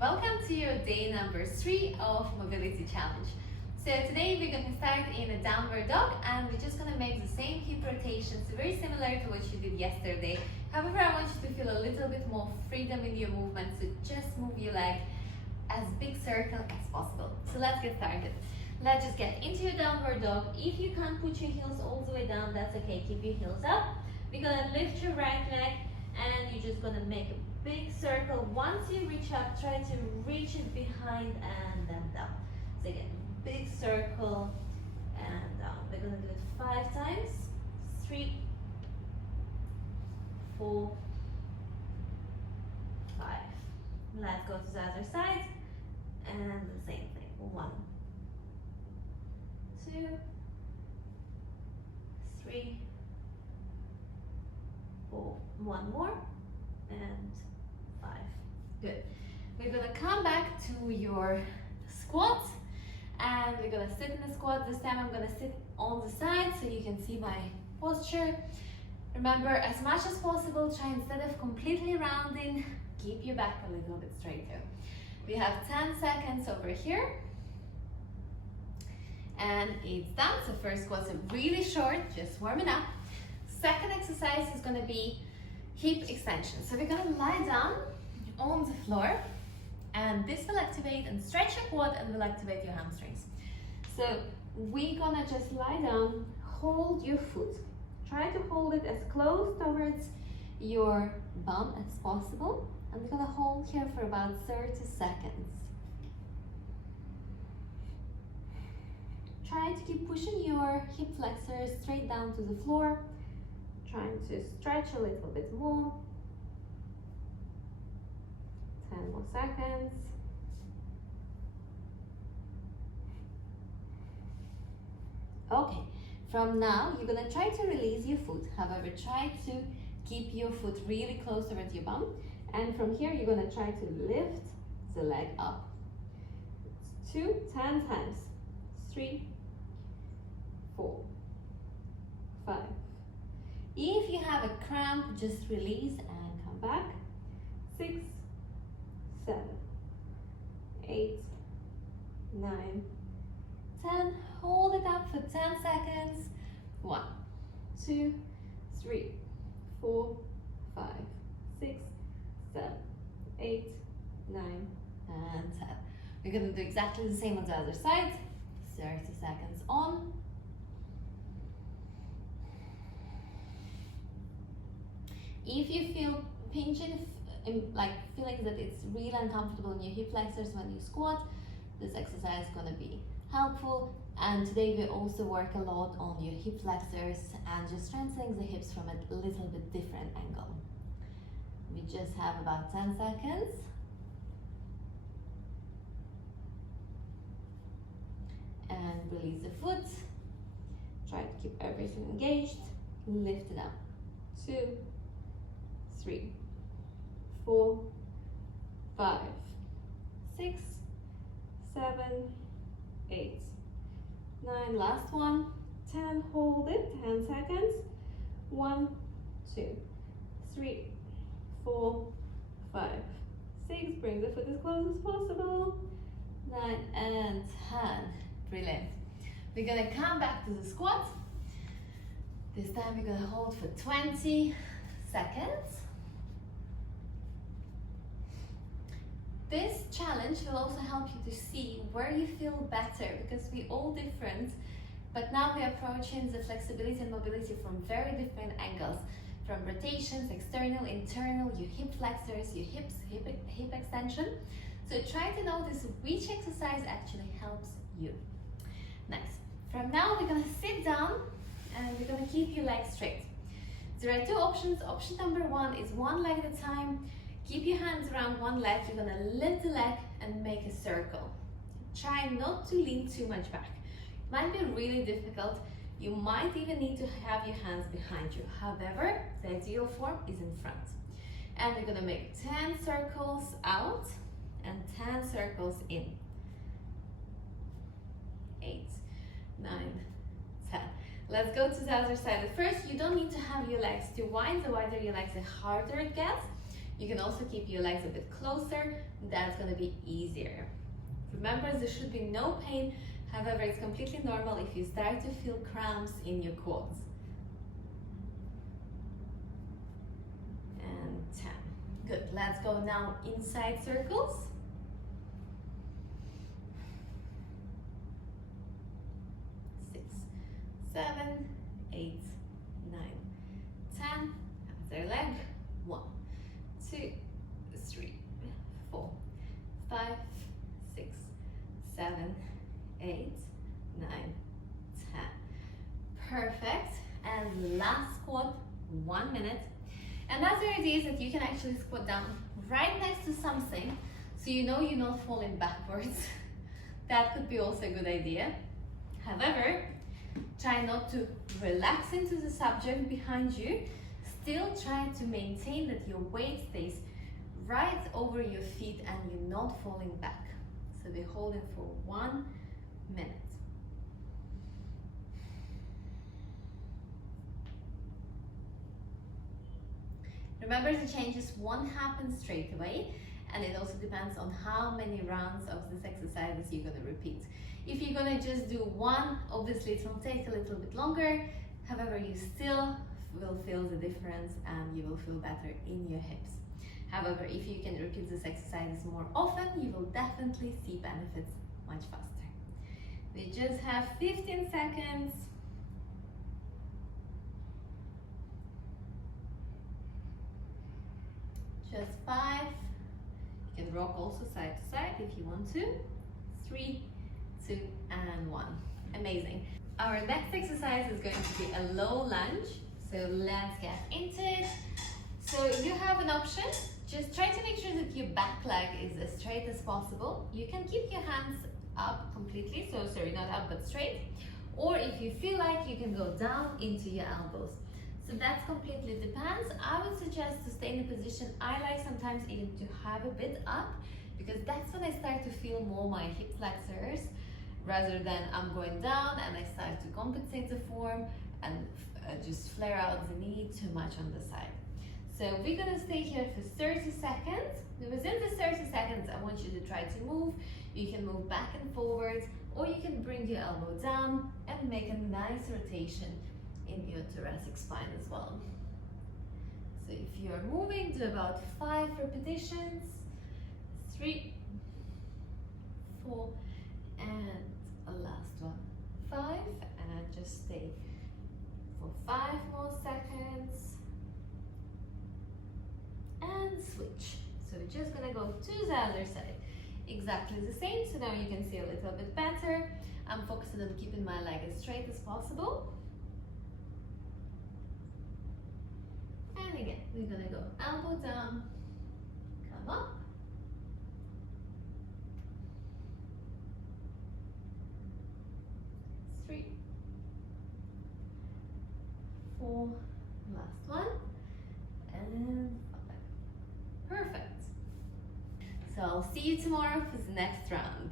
Welcome to your day number 3 of Mobility Challenge. So today we're going to start in a downward dog and we're just going to make the same hip rotations, very similar to what you did yesterday. However, I want you to feel a little bit more freedom in your movement, so just move your leg as big circle as possible. So let's get started. Let's just get into your downward dog. If you can't put your heels all the way down, that's okay. Keep your heels up. We're going to lift your right leg and you're just going to make a big circle. Once you reach up, try to reach it behind and then down. So again, big circle and down. We're going to do it 5 times. 3, 4, 5. Let's go to the other side and the same thing. 1, 2, 3, 4. One more and 5. Good. We're gonna come back to your squat and we're gonna sit in the squat. This time I'm gonna sit on the side so you can see my posture. Remember, as much as possible, try instead of completely rounding, keep your back a little bit straighter. We have 10 seconds over here. And it's done. So first squats are really short, just warming up. Second exercise is gonna be hip extension. So we're gonna lie down on the floor and this will activate and stretch your quad and will activate your hamstrings. So we're gonna just lie down, hold your foot. Try to hold it as close towards your bum as possible. And we're gonna hold here for about 30 seconds. Try to keep pushing your hip flexors straight down to the floor. Trying to stretch a little bit more. 10 more seconds. Okay, from now you're gonna try to release your foot. However, try to keep your foot really close towards your bum. And from here you're gonna try to lift the leg up. 2, 10 times. 3, 4, 5. If you have a cramp, just release and come back. 6, 7, 8, 9, 10. Hold it up for 10 seconds. 1, 2, 3, 4, 5, 6, 7, 8, 9, and 10. We're going to do exactly the same on the other side. 30 seconds on. If you feel pinching, like feeling that it's really uncomfortable in your hip flexors when you squat, this exercise is going to be helpful. And today we also work a lot on your hip flexors and just strengthening the hips from a little bit different angle. We just have about 10 seconds. And release the foot. Try to keep everything engaged. Lift it up. 2, 3, 4, 5, 6, 7, 8, 9. Last one. 10. Hold it. 10 seconds. 1, 2, 3, 4, 5, 6. Bring the foot as close as possible. 9 and 10. Brilliant. We're gonna come back to the squat. This time we're gonna hold for 20 seconds. This challenge will also help you to see where you feel better because we're all different, but now we're approaching the flexibility and mobility from very different angles, from rotations, external, internal, your hip flexors, your hips, hip extension. So try to notice which exercise actually helps you. Nice. From now we're gonna sit down and we're gonna keep your legs straight. There are 2 options. Option number 1 is 1 leg at a time. Keep your hands around one leg. You're gonna lift the leg and make a circle. Try not to lean too much back. It might be really difficult. You might even need to have your hands behind you. However, the ideal form is in front. And we're gonna make 10 circles out and 10 circles in. 8, 9, 10. Let's go to the other side. At first, you don't need to have your legs too wide. The wider your legs, the harder it gets. You can also keep your legs a bit closer. That's going to be easier. Remember, there should be no pain. However, it's completely normal if you start to feel cramps in your quads. And 10. Good. Let's go now inside circles. 6, 7, 8, 9, 10. Other leg. 1, 2, 3, 4, 5, 6, 7, 8, 9, 10. Perfect. And last squat, 1 minute. Another idea is that you can actually squat down right next to something so you know you're not falling backwards. That could be also a good idea. However, try not to relax into the subject behind you. Still try to maintain that your weight stays right over your feet and you're not falling back. So we're holding for 1 minute. Remember, the changes won't happen straight away, and it also depends on how many rounds of this exercises you're going to repeat. If you're going to just do one, obviously it will take a little bit longer. However, you still will feel the difference and you will feel better in your hips. However, if you can repeat this exercise more often, you will definitely see benefits much faster. We just have 15 seconds. Just 5. You can rock also side to side if you want to. 3, 2, and 1. Amazing. Our next exercise is going to be a low lunge. So let's get into it. So you have an option. Just try to make sure that your back leg is as straight as possible. You can keep your hands up completely, so sorry, not up but straight. Or if you feel like, you can go down into your elbows. So that completely depends. I would suggest to stay in a position I like sometimes even to have a bit up, because that's when I start to feel more my hip flexors, rather than I'm going down and I start to compensate the form and just flare out the knee too much on the side. So we're gonna stay here for 30 seconds. Within the 30 seconds, I want you to try to move. You can move back and forward, or you can bring your elbow down and make a nice rotation in your thoracic spine as well. So if you're moving, do about 5 repetitions. 3, 4, and a last one. 5, and just stay for 5 more seconds. And switch. So we're just gonna go to the other side. Exactly the same, so now you can see a little bit better. I'm focusing on keeping my leg as straight as possible. And again, we're gonna go elbow down, come up, 3, 4, last one, and 5. Perfect. So I'll see you tomorrow for the next round.